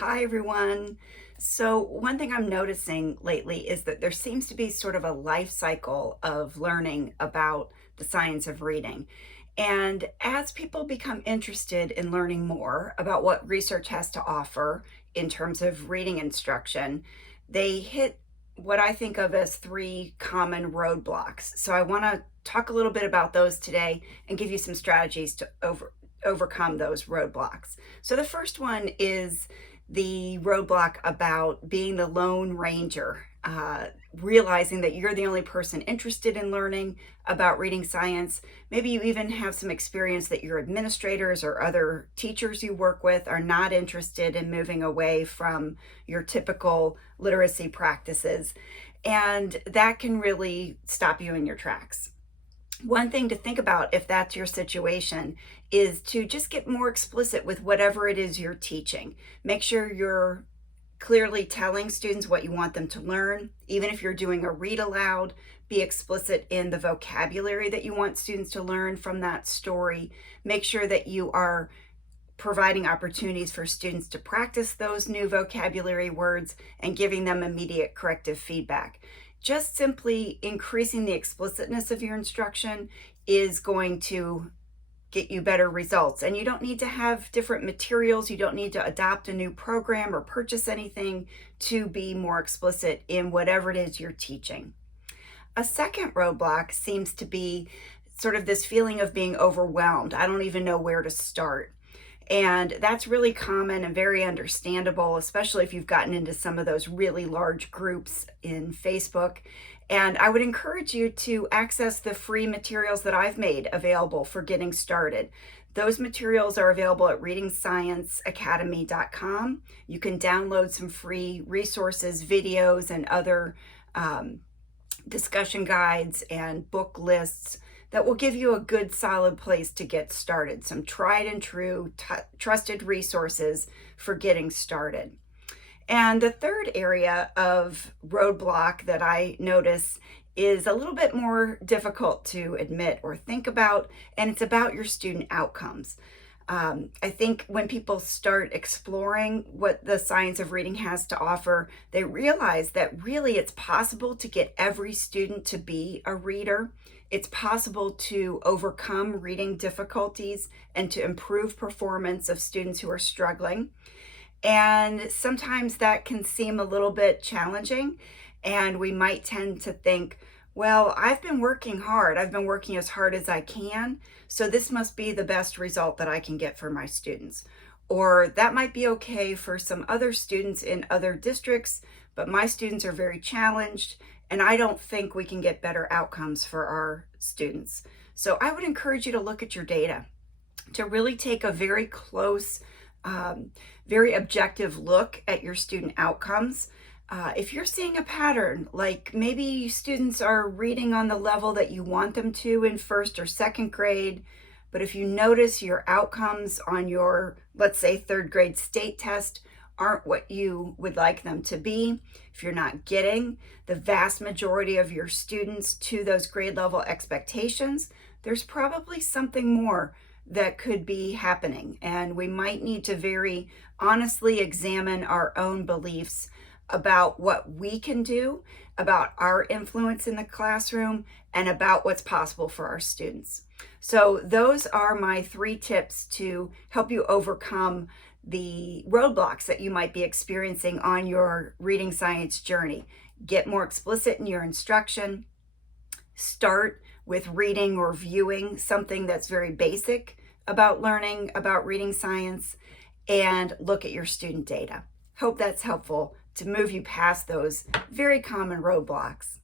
Hi, everyone. So, one thing I'm noticing lately is that there seems to be sort of a life cycle of learning about the science of reading. And as people become interested in learning more about what research has to offer in terms of reading instruction, they hit what I think of as three common roadblocks. So, I want to talk a little bit about those today and give you some strategies to overcome those roadblocks. So, the first one is the roadblock about being the Lone Ranger, realizing that you're the only person interested in learning about reading science. Maybe you even have some experience that your administrators or other teachers you work with are not interested in moving away from your typical literacy practices. And that can really stop you in your tracks. One thing to think about if that's your situation is to just get more explicit with whatever it is you're teaching. Make sure you're clearly telling students what you want them to learn. Even if you're doing a read aloud, be explicit in the vocabulary that you want students to learn from that story. Make sure that you are providing opportunities for students to practice those new vocabulary words and giving them immediate corrective feedback. Just simply increasing the explicitness of your instruction is going to get you better results. And you don't need to have different materials. You don't need to adopt a new program or purchase anything to be more explicit in whatever it is you're teaching. A second roadblock seems to be sort of this feeling of being overwhelmed. I don't even know where to start. And that's really common and very understandable, especially if you've gotten into some of those really large groups in Facebook. And I would encourage you to access the free materials that I've made available for getting started. Those materials are available at readingscienceacademy.com. You can download some free resources, videos, and other discussion guides and book lists that will give you a good solid place to get started. Some tried and true, trusted resources for getting started. And the third area of roadblock that I notice is a little bit more difficult to admit or think about, and it's about your student outcomes. I think when people start exploring what the science of reading has to offer, they realize that really it's possible to get every student to be a reader. It's possible to overcome reading difficulties and to improve performance of students who are struggling. And sometimes that can seem a little bit challenging, and we might tend to think, well, I've been working hard. I've been working as hard as I can, so this must be the best result that I can get for my students. Or that might be okay for some other students in other districts, but my students are very challenged, and I don't think we can get better outcomes for our students. So I would encourage you to look at your data, to really take a very close, very objective look at your student outcomes. If you're seeing a pattern, like maybe students are reading on the level that you want them to in first or second grade, but if you notice your outcomes on your, let's say, third grade state test aren't what you would like them to be, if you're not getting the vast majority of your students to those grade level expectations, there's probably something more that could be happening. And we might need to very honestly examine our own beliefs about what we can do, about our influence in the classroom, and about what's possible for our students. So those are my 3 tips to help you overcome the roadblocks that you might be experiencing on your reading science journey. Get more explicit in your instruction. Start with reading or viewing something that's very basic about learning about reading science, and look at your student data. Hope that's helpful to move you past those very common roadblocks.